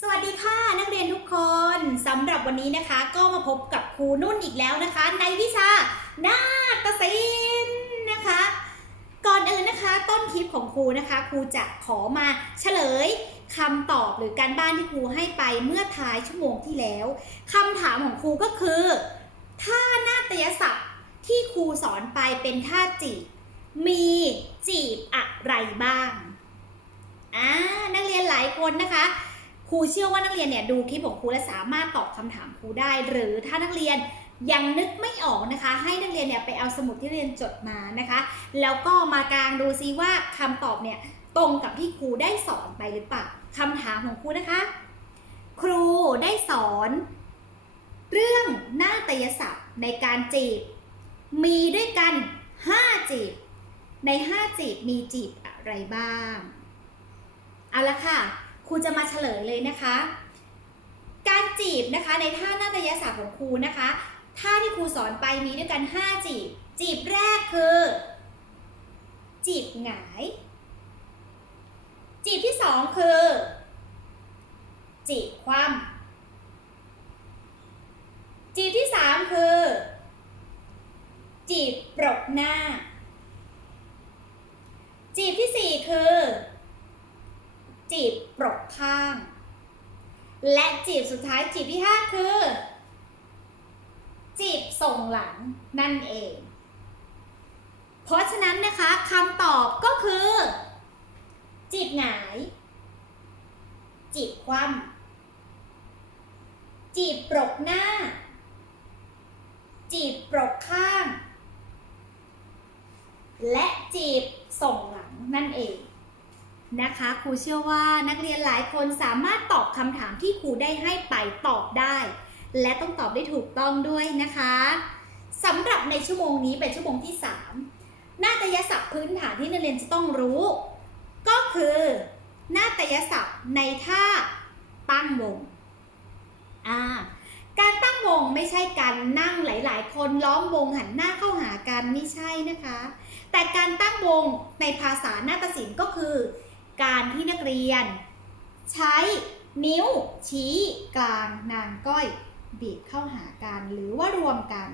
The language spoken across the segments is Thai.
สวัสดีค่ะนักเรียนทุกคนสำหรับวันนี้นะคะก็มาพบกับครูนุ่นอีกแล้วนะคะ ในวิชานาฏศิลป์นะคะ ก่อนอื่นนะคะ ต้นคลิปของครูนะคะครูจะขอมาเฉลยคำตอบหรือการบ้านที่ครูให้ไปเมื่อท้ายชั่วโมงที่แล้วคำถามของครูก็คือท่านาฏยศัพท์ที่ครูสอนไปเป็นท่าจีบมีจีบอะไรบ้างอ่านักเรียนหลายคนนะคะ ครูเชื่อว่านักเรียนเนี่ยดูคลิปของครูและสามารถตอบคำถามครูได้ หรือถ้านักเรียนยังนึกไม่ออกนะคะ ให้นักเรียนเนี่ยไปเอาสมุดที่เรียนจดมานะคะ แล้วก็มากางดูซิว่าคำตอบเนี่ยตรงกับที่ครูได้สอนไปหรือเปล่าคำถามของครูนะคะ ครูได้สอน เรื่องหน้าฏยศัพท์ในการจีบ มีด้วยกัน 5 จีบ ใน 5 จีบมีจีบอะไรบ้าง เอาละค่ะ ครูจะมาเฉลยเลยนะคะ การจีบนะคะในท่านาฏยศาสตร์ของครูนะคะท่าที่ครูสอนไปมีด้วยกัน 5 จีบ จีบแรกคือ จีบหงาย จีบที่สองคือ จีบคว่ำจีบที่สามคือ จีบปรกหน้า จีบที่สี่คือ จีบปรกข้าง และจีบสุดท้ายจีบที่ 5 คือ จีบส่งหลังนั่นเอง เพราะฉะนั้นนะคะคำตอบก็คือ จีบหงาย จีบคว่ำจีบปรกหน้า จีบปรกข้าง และจีบส่งหลังนั่นเอง นะคะครูเชื่อว่านักเรียนหลายคนสามารถตอบคำถามที่ครูได้ให้ไปตอบได้ และต้องตอบได้ถูกต้องด้วยนะคะสำหรับในชั่วโมงนี้เป็นชั่วโมงที่ 3 นาฏยศัพท์พื้นฐานที่นักเรียนจะต้องรู้ ก็คือนาฏยศัพท์ในท่าตั้งวงอ่าการตั้งวงไม่ใช่การนั่งหลาย ๆ คนล้อมวงหันหน้าเข้าหากันไม่ใช่นะคะ แต่การตั้งวงในภาษาหน้าฏศิลป์ก็คือ การที่นักเรียน ใช้นิ้วชี้กลางนางก้อยบีบเข้าหากันหรือว่ารวมกัน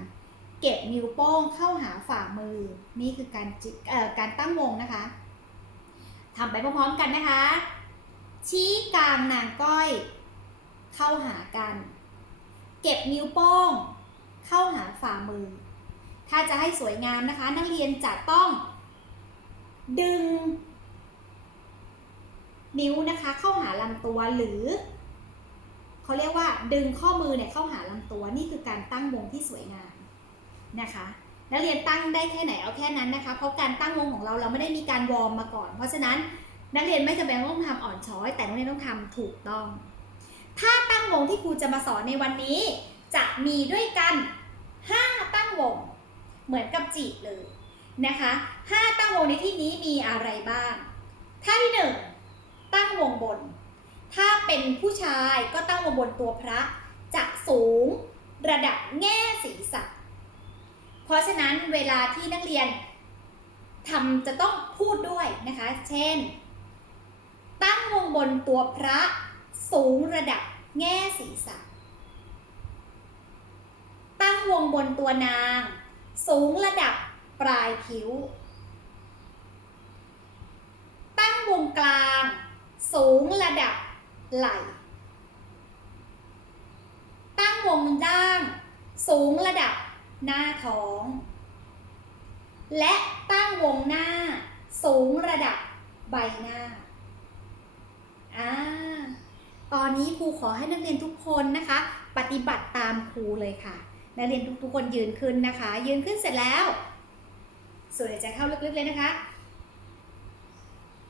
เก็บนิ้วโป้งเข้าหาฝ่ามือ นี่คือการจิเอ่อการตั้งวงนะคะทำไปพร้อมๆกันนะคะ ชี้กลางนางก้อย เข้าหากัน เก็บนิ้วโป้ง เข้าหาฝ่ามือ ถ้าจะให้สวยงามนะคะ นักเรียนจะต้อง ดึง นิ้วนะคะเข้าหาลำตัวหรือเขาเรียกว่าดึงข้อมือเนี่ยเข้าหาลำตัวนี่คือการตั้งวงที่สวยงามนะคะนักเรียนตั้งได้แค่ไหนเอาแค่นั้นนะคะ เพราะการตั้งวงของเราเราไม่ได้มีการวอร์มมาก่อน เพราะฉะนั้นนักเรียนไม่จำเป็นต้องทำอ่อนช้อย แต่นักเรียนต้องทำถูกต้อง ถ้าตั้งวงที่ครูจะมาสอนในวันนี้ จะมีด้วยกัน 5 ตั้งวง เหมือนกับจีบเลยนะคะ 5 ตั้งวงในที่นี้มีอะไรบ้าง ท่าที่ 1 ตั้งวงบน ถ้าเป็นผู้ชายก็ตั้งวงบนตัวพระ จะสูงระดับแง่ศีรษะ เพราะฉะนั้นเวลาที่นักเรียนทำจะต้องพูดด้วยนะคะ เช่น ตั้งวงบนตัวพระสูงระดับแง่ศีรษะ ตั้งวงบนตัวนาง สูงระดับปลายคิ้ว ตั้งวงกลาง สูงระดับไหล่ตั้งวงล่าง สูงระดับหน้าท้อง และตั้งวงหน้า สูงระดับใบหน้าอ่าตอนนี้ครูขอให้นักเรียนทุกคนนะคะ ปฏิบัติตามครูเลยค่ะ นักเรียนทุกๆคนยืนขึ้นนะคะ ยืนขึ้นเสร็จแล้วสูดหายใจเข้าลึกๆเลยนะคะ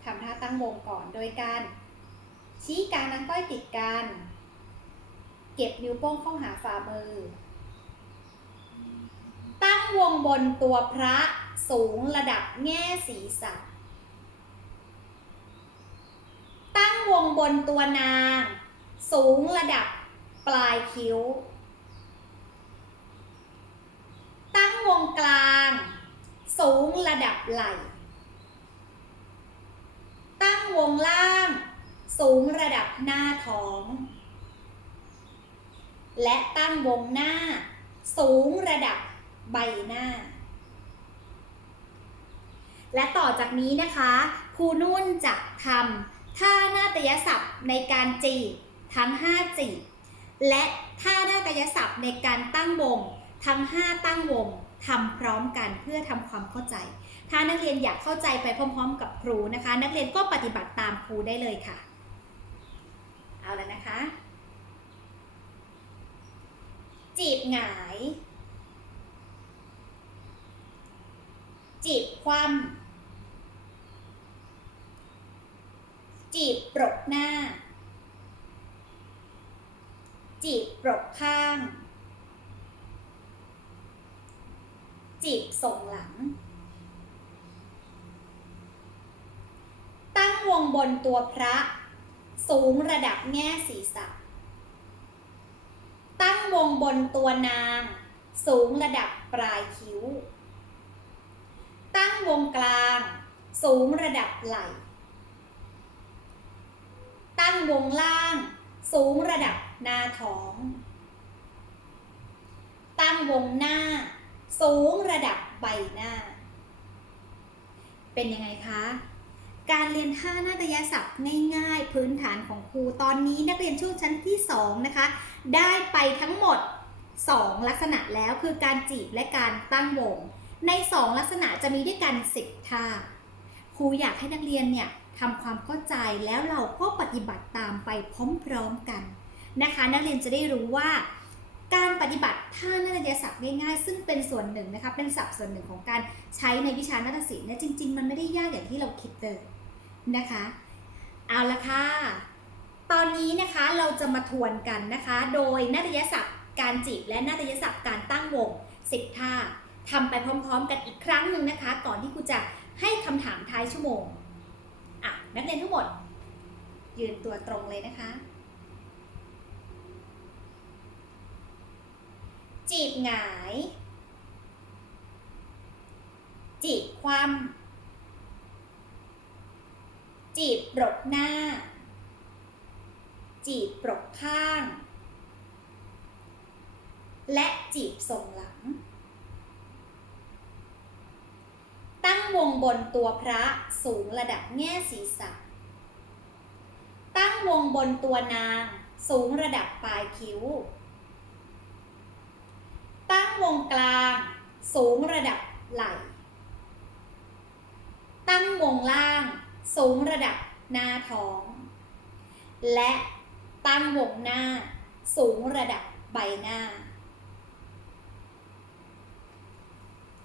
ทำท่าตั้งวงก่อนโดยการ ชี้กลางนั้นก้อยติดกัน เก็บนิ้วโป้งเข้าหาฝ่ามือ ตั้งวงบนตัวพระสูงระดับแง่ศีรษะตั้งวงบนตัวนาง สูงระดับปลายคิ้ว ตั้งวงกลาง สูงระดับไหล่ วงล่าง สูงระดับหน้าท้อง และตั้งวงหน้า สูงระดับใบหน้า และต่อจากนี้นะคะครูนุ่นจะทำท่านาฏยศัพท์ในการจีบทั้ง 5 จีบและท่านาฏยศัพท์ในการตั้งวงทั้ง 5 ตั้งวงทำพร้อมกันเพื่อทำความเข้าใจ ถ้านักเรียนอยากเข้าใจไปพร้อม ๆ กับครูนะคะ นักเรียนก็ปฏิบัติตามครูได้เลยค่ะ เอาแล้วนะคะ จีบหงาย จีบคว่ำจีบปรกหน้า จีบปรกข้าง จีบส่งหลัง ตั้ งวงบนตัวพระ สูงระดับแง่ศีรษะ ตั้งวงบนตัวนาง สูงระดับปลายคิ้ว ตั้งวงกลาง สูงระดับไหล่ ตั้งวงล่าง สูงระดับหน้าท้อง ตั้งวงหน้า สูงระดับใบหน้า เป็นยังไงคะ การเรียนท่านาฏยศัพท์ง่ายๆ พื้นฐานของครูตอนนี้นักเรียนช่วงชั้นที่ 2 นะคะ ได้ไปทั้งหมด 2 ลักษณะแล้วคือการจีบและการตั้งวง ใน 2 ลักษณะจะมีด้วยกัน 10 ท่า ครูอยากให้นักเรียนเนี่ยทำความเข้าใจแล้วเราก็ปฏิบัติตามไปพร้อมๆกันนะคะ นักเรียนจะได้รู้ว่า การปฏิบัติท่านาฏยศัพท์ง่ายๆ ซึ่งเป็นส่วนหนึ่งนะคะเป็นศัพท์ส่วนหนึ่งของการใช้ในวิชานาฏศิลป์เนี่ยจริง ๆ มันไม่ได้ยากอย่างที่เราคิดเลยนะคะ เอาละค่ะ ตอนนี้นะคะเราจะมาทวนกันนะคะ โดยนาฏยศัพท์การจีบและนาฏยศัพท์การตั้งวง10ท่าทำไปพร้อมๆ กันอีกครั้งหนึ่งนะคะ ก่อนที่ครูจะให้คำถามท้ายชั่วโมงอะนักเรียนทั้งหมด ยืนตัวตรงเลยนะคะ จีบหงาย จีบคว่ำจีบปรกหน้า จีบปรกข้าง และจีบส่งหลัง ตั้งวงบนตัวพระสูงระดับแง่ศีรษะ ตั้งวงบนตัวนางสูงระดับปลายคิ้ว งวงกลาง สูงระดับไหล่ ตั้งวงล่าง สูงระดับหน้าท้อง และตั้งวงหน้า สูงระดับใบหน้า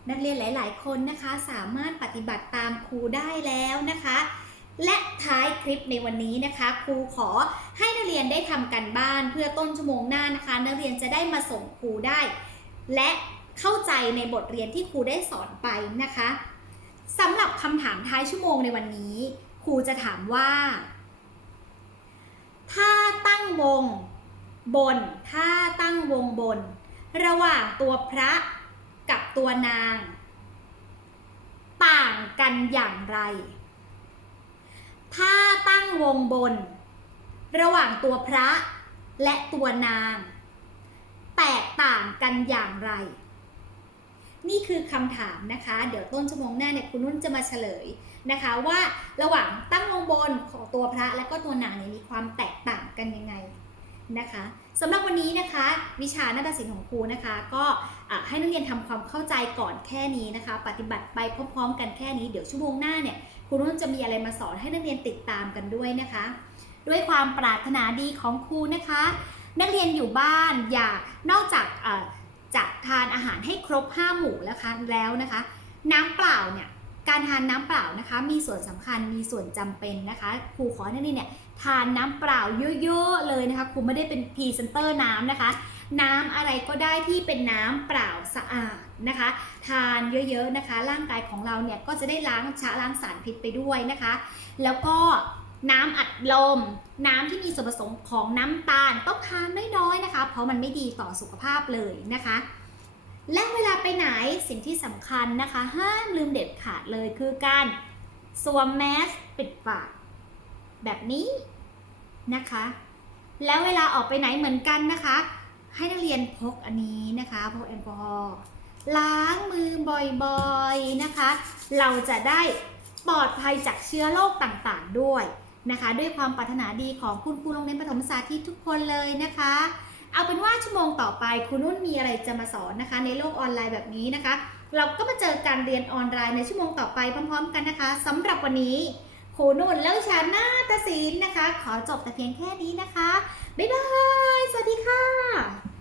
นักเรียนหลาย ๆ คนนะคะสามารถปฏิบัติตามครูได้แล้วนะคะ และท้ายคลิปในวันนี้นะคะครูขอให้นักเรียนได้ทำกันบ้านเพื่อต้นชั่วโมงหน้านะคะ นักเรียนจะได้มาส่งครูได้ และเข้าใจในบทเรียนที่ครูได้สอนไปนะคะสำหรับคำถามท้ายชั่วโมงในวันนี้ ครูจะถามว่า ถ้าตั้งวงบน ถ้าตั้งวงบน ระหว่างตัวพระกับตัวนาง ต่างกันอย่างไร ถ้าตั้งวงบน ระหว่างตัวพระและตัวนาง แตกต่างกันอย่างไร นี่คือคำถามนะคะ เดี๋ยวต้นชั่วโมงหน้าเนี่ยคุณนุ่นจะมาเฉลยนะคะว่าระหว่างตั้งวงบนของตัวพระและก็ตัวนางเนี่ยมีความแตกต่างกันยังไงนะคะสำหรับวันนี้นะคะ วิชานาฏศิลป์ของครูนะคะ ก็ะให้นักเรียนทำความเข้าใจก่อนแค่นี้นะคะ ปฏิบัติไปพร้อมๆ กันแค่นี้เดี๋ยวชั่วโมงหน้าเนี่ยครูนุ่นจะมีอะไรมาสอนให้นักเรียนติดตามกันด้วยนะคะ ด้วยความปรารถนาดีของครูนะคะ นักเรียนอยู่บ้านอย่านอกจากจะทานอาหารให้ครบ 5 หมู่แล้วคะแล้วนะคะ น้ำเปล่าเนี่ยการทานน้ำเปล่านะคะมีส่วนสำคัญมีส่วนจำเป็นนะคะครูขอให้นักเรียนเนี่ยทานน้ำเปล่าเยอะๆเลยนะคะครูไม่ได้เป็นพรีเซนเตอร์น้ำนะคะ น้ำอะไรก็ได้ที่เป็นน้ำเปล่าสะอาดนะคะ ทานเยอะๆนะคะ ร่างกายของเราเนี่ยก็จะได้ล้างชะล้างสารพิษไปด้วยนะคะ แล้วก็ น้ำอัดลม น้ำที่มีส่วนผสมของน้ำตาลต้องทานน้อยๆนะคะ เพราะมันไม่ดีต่อสุขภาพเลยนะคะ และเวลาไปไหนสิ่งที่สำคัญนะคะ ห้ามลืมเด็ดขาดเลยคือการสวมแมสปิดปากแบบนี้นะคะ แล้วเวลาออกไปไหนเหมือนกันนะคะ ให้นักเรียนพกอันนี้นะคะพกแอลกอฮอล์ล้างมือบ่อยๆนะคะ เราจะได้ปลอดภัยจากเชื้อโรคต่างๆด้วย นะคะ ด้วยความปรารถนาดีของคุณครูโรงเรียนประถมสาธิตทุกคนเลยนะคะ เอาเป็นว่าชั่วโมงต่อไปครูนุ่นมีอะไรจะมาสอนนะคะ ในโลกออนไลน์แบบนี้นะคะ เราก็มาเจอการเรียนออนไลน์ในชั่วโมงต่อไปพร้อมๆ กันนะคะสำหรับวันนี้ครูนุ่นและวิชานาตศิลป์นะคะ ขอจบแต่เพียงแค่นี้นะคะบ๊ายบายสวัสดีค่ะ